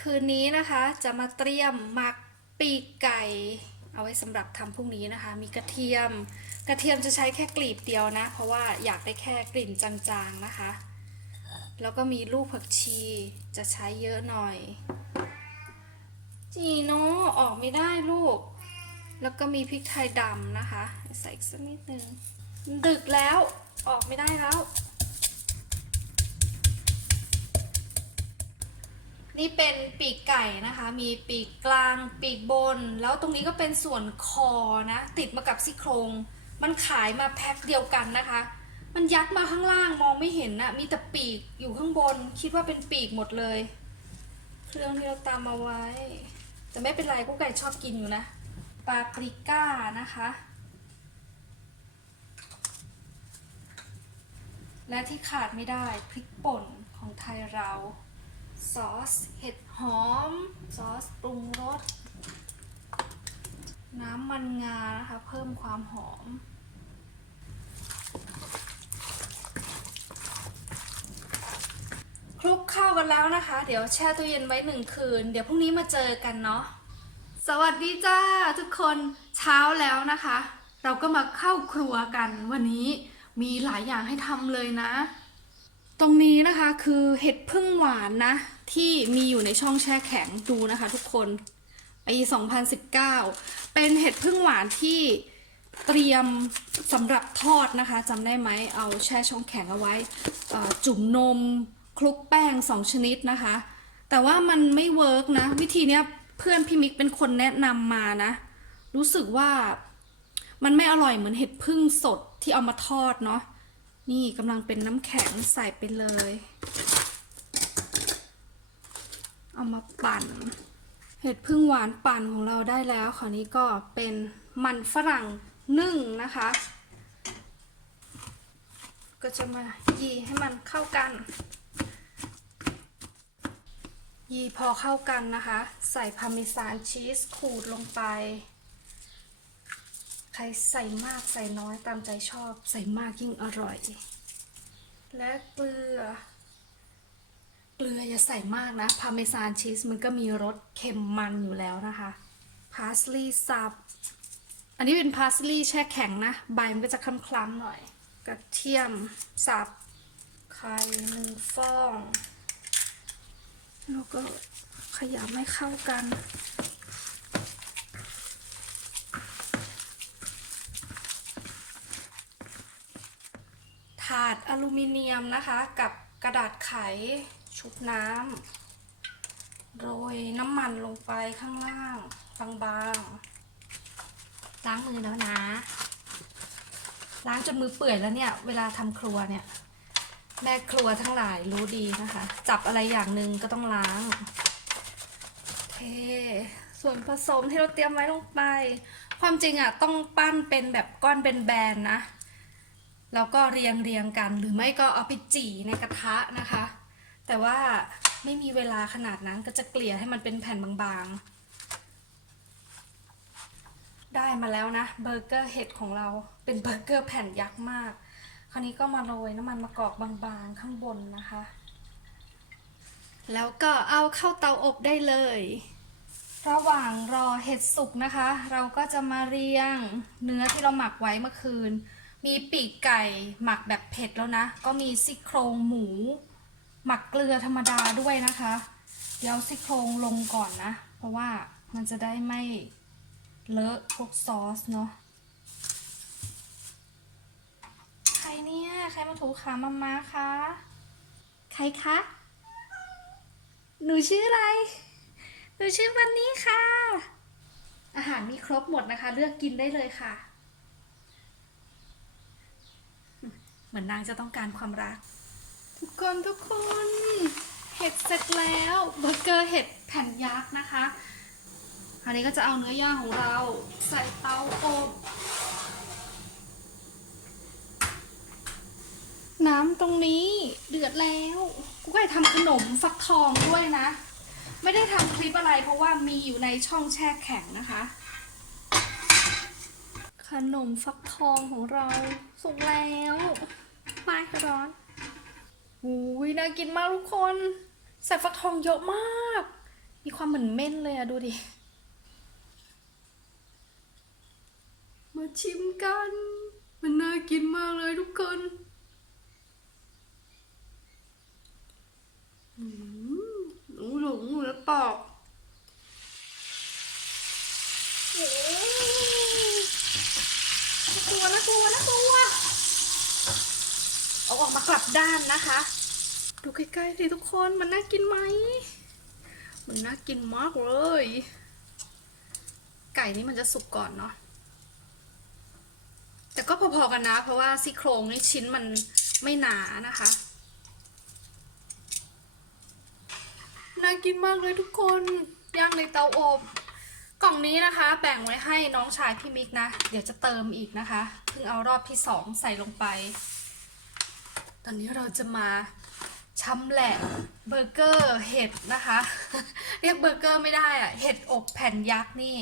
คืนนี้นะคะจะมาเตรียมหมักปีกไก่ เอาไว้สำหรับทำพรุ่งนี้นะคะ มีกระเทียม กระเทียมจะใช้แค่กลีบเดียวนะ เพราะว่าอยากได้แค่กลิ่นจางๆนะคะ แล้วก็มีลูกผักชีจะใช้เยอะหน่อย จีโน่ออกไม่ได้ลูก แล้วก็มีพริกไทยดำนะคะ ใส่อีกสักนิดนึง ดึกแล้วออกไม่ได้แล้ว นี่เป็นปีกไก่นะคะ มีปีกกลาง ปีกบน แล้วตรงนี้ก็เป็นส่วนคอนะ ติดมากับซี่โครง มันขายมาแพ็คเดียวกันนะคะ มันยัดมาข้างล่างมองไม่เห็นนะมีแต่ปีกอยู่ข้างบน คิดว่าเป็นปีกหมดเลย เครื่องที่เราตามมาไว้ แต่ไม่เป็นไรกุ๊กไก่ชอบกินอยู่นะ ปาปริก้านะคะ และที่ขาดไม่ได้พริกป่นของไทยเรา ซอสเห็ดหอม ซอสปรุงรส น้ำมันงานะคะ เพิ่มความหอม คลุกเข้ากันแล้วนะคะ เดี๋ยวแช่ตู้เย็นไว้หนึ่งคืน เดี๋ยวพรุ่งนี้มาเจอกันเนาะ สวัสดีจ้าทุกคนเช้าแล้วนะคะ เราก็มาเข้าครัวกันวันนี้มีหลายอย่างให้ทำเลยนะ ตรงนี้นะคะคือเห็ดพึ่งหวานนะ ที่มีอยู่ในช่องแช่แข็งดูนะคะทุกคนปี2019 เป็นเห็ดพึ่งหวานที่เตรียมสำหรับทอดนะคะจำได้ไหมเอาแช่ช่องแข็งเอาไว้จุ่มนมคลุกแป้ง2ชนิดนะคะ แต่ว่ามันไม่เวิร์กนะ วิธีเนี้ยเพื่อนพี่มิกเป็นคนแนะนำมานะ รู้สึกว่ามันไม่อร่อยเหมือนเห็ดพึ่งสดที่เอามาทอดเนาะ นี่กำลังเป็นน้ำแข็งใส่ไปเลย เอามาปั่น เห็ดพึ่งหวานปั่นของเราได้แล้วคราวนี้ก็เป็นมันฝรั่งนึ่งนะคะ ก็จะมายีให้มันเข้ากัน ยีพอเข้ากันนะคะ ใส่พาร์เมซานชีสขูดลงไป ใครใส่มากใส่น้อยตามใจชอบใส่มากยิ่งอร่อย และเกลือ เกลืออย่าใส่มากนะพาเมซานชีสมันก็มีรสเค็มมันอยู่แล้วนะคะพาสลีย์สับอันนี้เป็นพาสลีย์แช่แข็งนะ ใบมันก็จะคล้ำๆหน่อย กระเทียมสับไข่หนึ่งฟอง แล้วก็ขยำให้เข้ากันาดอลูมิเนียมนะคะ กับกระดาษไขชุบน้ำโรยน้ำมันลงไปข้างล่าง บางๆ ล้างมือแล้วนะ ล้างจนมือเปื่อยแล้วเนี่ย เวลาทำครัวเนี่ย แม่ครัวทั้งหลายรู้ดีนะคะ จับอะไรอย่างหนึ่งก็ต้องล้าง เทส่วนผสมที่เราเตรียมไว้ลงไป ความจริงอะต้องปั้นเป็นแบบก้อนเป็นแบนนะ แล้วก็เรียงเรียงกัน หรือไม่ก็เอาไปจี่ในกระทะนะคะ แต่ว่าไม่มีเวลาขนาดนั้นก็จะเกลี่ยให้มันเป็นแผ่นบางๆ ได้มาแล้วนะเบอร์เกอร์เห็ดของเราเป็นเบอร์เกอร์แผ่นยักษ์มาก คราวนี้ก็มาโรยน้ำมันมะกอกบางๆข้างบนนะคะ แล้วก็เอาเข้าเตาอบได้เลยระหว่างรอเห็ดสุกนะคะ เราก็จะมาเรียงเนื้อที่เราหมักไว้เมื่อคืน มีปีกไก่หมักแบบเผ็ดแล้วนะ ก็มีซี่โครงหมู หมักเกลือธรรมดาด้วยนะคะ เดี๋ยวซี่โครงลงก่อนนะ เพราะว่ามันจะได้ไม่เลอะพวกซอสเนาะใครเนี่ย ใครมาถูขามามาคะใครคะ หนูชื่ออะไร หนูชื่อวันนี้ค่ะ อาหารมีครบหมดนะคะ เลือกกินได้เลยค่ะ เหมือนนางจะต้องการความรัก ทุกคนทุกคนเห็ดเสร็จแล้วเบอร์เกอร์เห็ดแผ่นยักษ์นะคะคราวนี้ก็จะเอาเนื้อย่างของเราใส่เตาอบน้ำตรงนี้เดือดแล้วกูก็ทำขนมฟักทองด้วยนะ ไม่ได้ทำคลิปอะไรเพราะว่ามีอยู่ในช่องแช่แข็งนะคะ ขนมฟักทองของเราสุกแล้ว ไม่ร้อนอุ้ยน่ากินมากทุกคน ใส่ฟักทองเยอะมาก มีความเหมือนเม่นเลยอะดูดิ มาชิมกัน มันน่ากินมากเลยทุกคนอืมหนูหลงหนูแล้วปอกโอ้น่ากลัวน่ากลัวน่ากลัว เอาออกมากลับด้านนะคะ ดูใกล้ๆสิทุกคนมันน่ากินไหม มันน่ากินมากเลย ไก่นี่มันจะสุกก่อนเนาะแต่ก็พอๆกันนะ เพราะว่าซี่โครงนี่ชิ้นมันไม่หนานะคะน่ากินมากเลยทุกคนย่างในเตาอบ กล่องนี้นะคะ แบ่งไว้ให้น้องชายพี่มิกนะ เดี๋ยวจะเติมอีกนะคะเพิ่งเอารอบที่สองใส่ลงไป ตอนนี้เราจะมาชำแหละเบอร์เกอร์เห็ดนะคะ เรียกเบอร์เกอร์ไม่ได้อะเห็ดอบแผ่นยักษ์นี่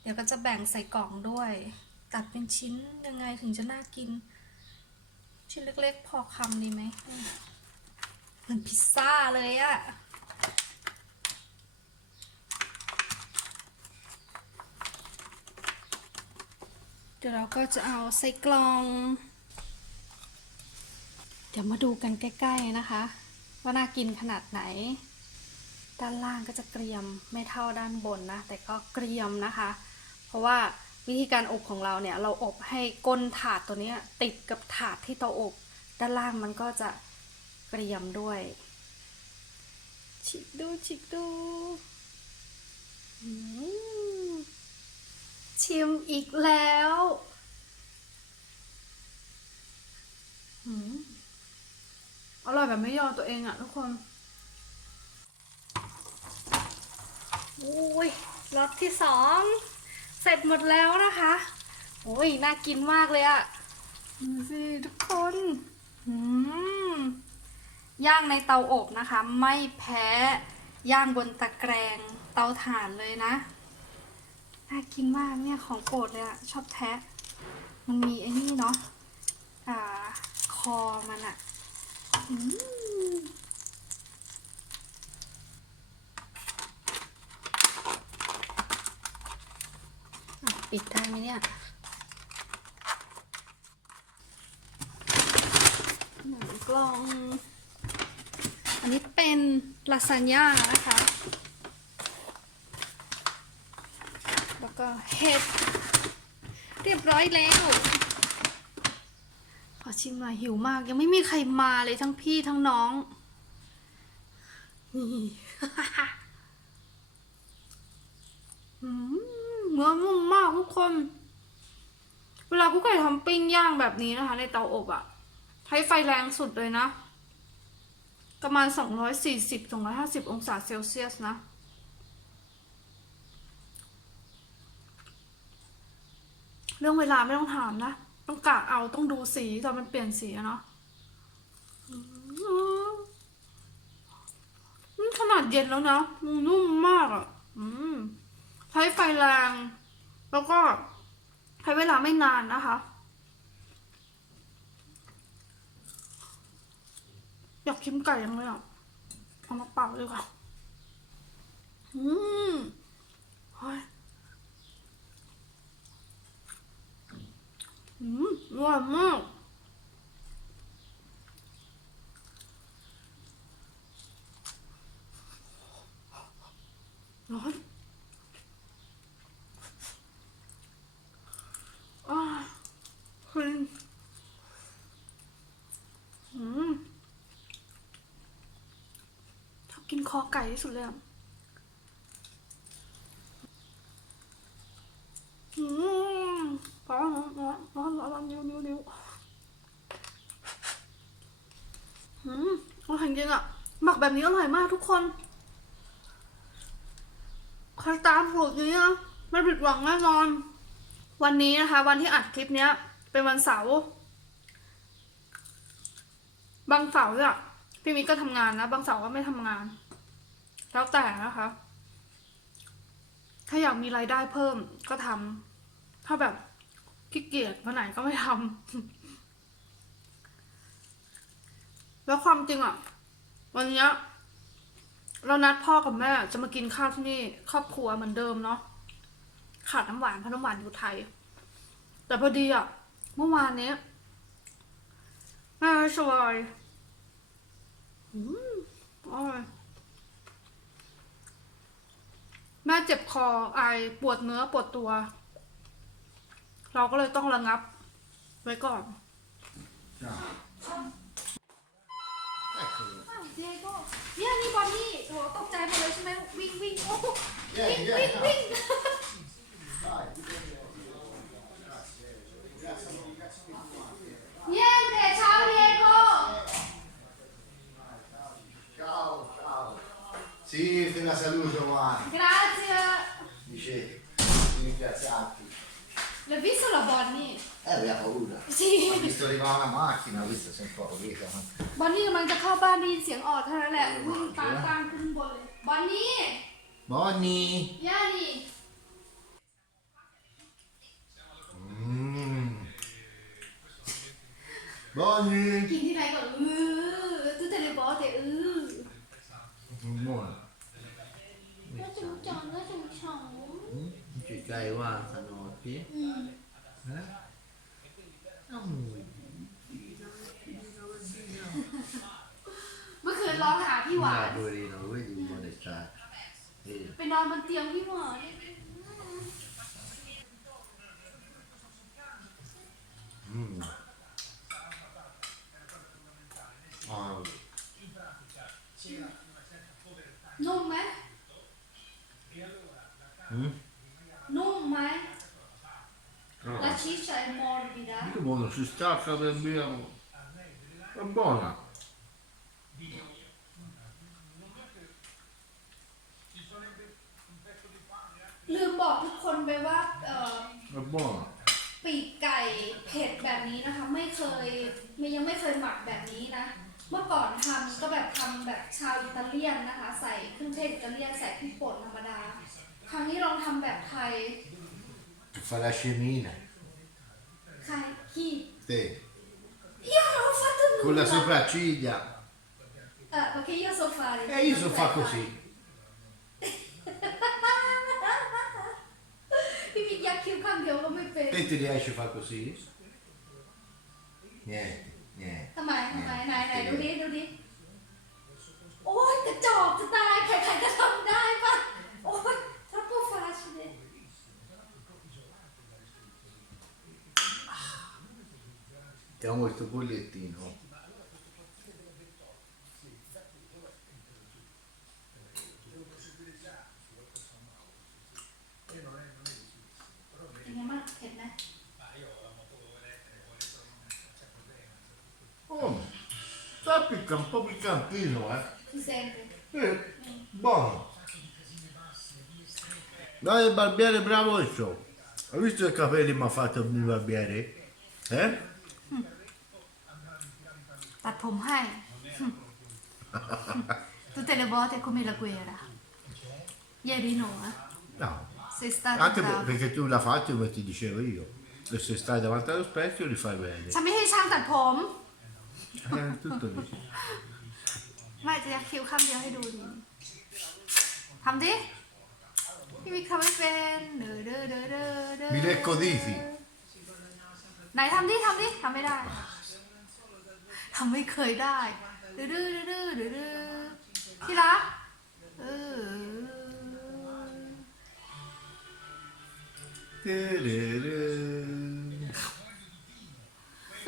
เดี๋ยวก็จะแบ่งใส่กล่องด้วย ตัดเป็นชิ้นยังไงถึงจะน่ากิน ชิ้นเล็กๆ พอคำดีไหมอืมเหมือนพิซซ่าเลยอะเดี๋ยวเราก็จะเอาใส่กล่อง เดี๋ยวมาดูกันใกล้ ๆนะคะ ว่าน่ากินขนาดไหน ด้านล่างก็จะเกรียมไม่เท่าด้านบนนะ แต่ก็เกรียมนะคะ เพราะว่าวิธีการอบของเราเนี่ย เราอบให้ก้นถาดตัวนี้ติดกับถาดที่เตาอบ ด้านล่างมันก็จะเกรียมด้วยชิกดูชิกดูชิมอีกแล้ว อืม อร่อยแบบไม่ยอมตัวเองอะทุกคนโอ้ยรสที่สองเสร็จหมดแล้วนะคะโอ้ยน่ากินมากเลยอะดูสิทุกคนอืมย่างในเตาอบนะคะ ไม่แพ้ย่างบนตะแกรงเตาถ่านเลยนะน่ากินมากเนี่ยของโปรดเลยอะชอบแทะ มันมีไอ้นี่เนาะอ่าคอมันอะอืมอะ ปิดได้ไหมเนี่ยหนังกล่อง อันนี้เป็นลาซานญ่านะคะ แล้วก็เห็ด เรียบร้อยแล้ว ขอชิมหน่อยหิวมาก ยังไม่มีใครมาเลยทั้งพี่ทั้งน้อง นี่ อืมเนื้อนุ่มมากทุกคน เวลากุ๊กไก่ทำปิ้งย่างแบบนี้นะคะ ในเตาอบอะ่ะใช้ไฟแรงสุดเลยนะ ประมาณ 240 250 องศาเซลเซียสนะเรื่องเวลาไม่ต้องถามนะ ต้องกะเอาต้องดูสีตอนมันเปลี่ยนสีอะเนาะนี่ขนาดเย็นแล้วนะมันนุ่มมากอะใช้ไฟแรง แล้วก็ใช้เวลาไม่นานนะคะ อยากชิมไก่ยังเลยอะเอามาเป่าเลยค่ะอืมเฮ้ย อืมร่อยมากร้อนอ่าเฮ้ยอืมชอบกินคอไก่ที่สุดเลยอะอืมร้อนร้อนร้อนร้อนร้อนนิ้วนิ้วนิ้วอืมอ จริงอะ หมักแบบนี้อร่อยมากทุกคน ใครตามสูตรนี้นะไม่ผิดหวังแน่นอน วันนี้นะคะ วันที่อัดคลิปเนี้ย เป็นวันเสาร์บางเสาร์เนี่ยพี่มิกก็ทำงานนะบางเสาร์ก็ไม่ทำงาน แล้วแต่นะคะ ถ้าอยากมีรายได้เพิ่มก็ทำถ้าแบบขี้เกียจวันไหนก็ไม่ทำแล้วความจริงอะ วันนี้เรานัดพ่อกับแม่จะมากินข้าวที่นี่ครอบครัวเหมือนเดิมเนาะขาดน้ำหวานเพราะน้ำหวานอยู่ไทย แต่พอดีอะเมื่อวานเนี้ยแม่ไม่สบายอืมอร่อยแม่เจ็บคอไอปวดเนื้อปวดตัว เราก็เลยต้องระงับ ไว้ก่อน เจโก้เนี่ยนี่บอนนี่โหตกใจหมดเลยใช่ไหมวิ่งวิ่งโอ้โห Yeah, วิ่ง yeah, วิ่ง yeah. วิ่ง Niente, ciao Diego! Ciao, ciao. Sì, te la saluto, ma Grazie! dice ringraziarti. L'hai visto la Bonnie? Eh, aveva paura. Ho Sì. visto arrivare una macchina, questo si è un po' capito. ma- บอนนี่กำลังจะเข้าบ้านได้ยินเสียงออดเท่านั้นแหละวิ่งตามตามขึ้นบนเลยบอนนี่ Bonnie! ย่านี่ Mm. Bonnie! กินที่ไหนก็อือตุเตเลบอเตอือ Buono. น่าจุงจังน่าจุงชัง Ci stai qua stanotte? อืม Eh? Mm. เมื่อคืนร้องหาพี่หวาน Dai, poverino, vedi un po' d'estate. Vedi? ไปนอนบนเตียงพี่หวาน Mm. Ah, นุ่มไหม mm? นุ่มไหม Ah. La ciccia è morbida. Che buono, si stacca per via. È buona. ลืมบอกทุกคนไปว่าเอ่อ È buona. ปีกไก่เผ็ดแบบนี้นะคะ ไม่เคยไม่ยังไม่เคยหมักแบบนี้นะ เมื่อก่อนทำก็แบบทำแบบชาวอิตาเลียนนะคะ ใส่เครื่องเทศอิตาเลียนใส่พริกป่นธรรมดา ครั้งนี้ลองทำแบบไทย Fa la scemina. ใครขี้ Te. Io non ho fatto nulla Con la sopracciglia. Eh, perché io so fare E io so fa così. พี่มิกยักคิ้วข้างเดียวก็ไม่เป็น E ti riesci a fare così? Niente, niente. ทำไมทำไมไหนไหนดูดิดูดิ โอ้ยกระจอกจะตายใครๆก็ทำได้ปะโอ้ย troppo facile Mettiamo questo bollettino. เป็นไงบ้างเผ็ดไหม Oh, sta picca un po' piccantino, eh. พี่เซนเป็น Eh, buono. Dai, il barbiere bravo il show. Hai visto i capelli mi ha fatto il barbiere? Eh? ตัดผมให้ tutte le volte come la guerra ieri no eh? No. sei stato Anche per- bravo perché tu l'hai fatto come ti dicevo io. E se stai davanti allo specchio li fai bene. ฉันไม่ให้ช่างตัดผม Eh, tutto lì. ไม่จะยักคิ้วข้างเดียวให้ดูดิทำดิ พี่มิกทำไม่เป็นเด้อเด้อเด้อเด้อเด้อ Mi lecco dici? ไหนทำดิทำดิทำไม่ได้ท ำไม่เคยได้เด้อเด้อเด้อด้อเด้อที่รักเออ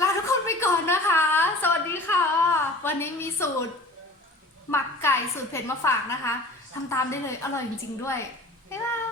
ลาทุกคนไปก่อนนะคะ สวัสดีค่ะ วันนี้มีสูตร หมักไก่สูตรเผ็ดมาฝากนะคะทำตามได้เลยอร่อยจริงๆด้วยบ๊ายบาย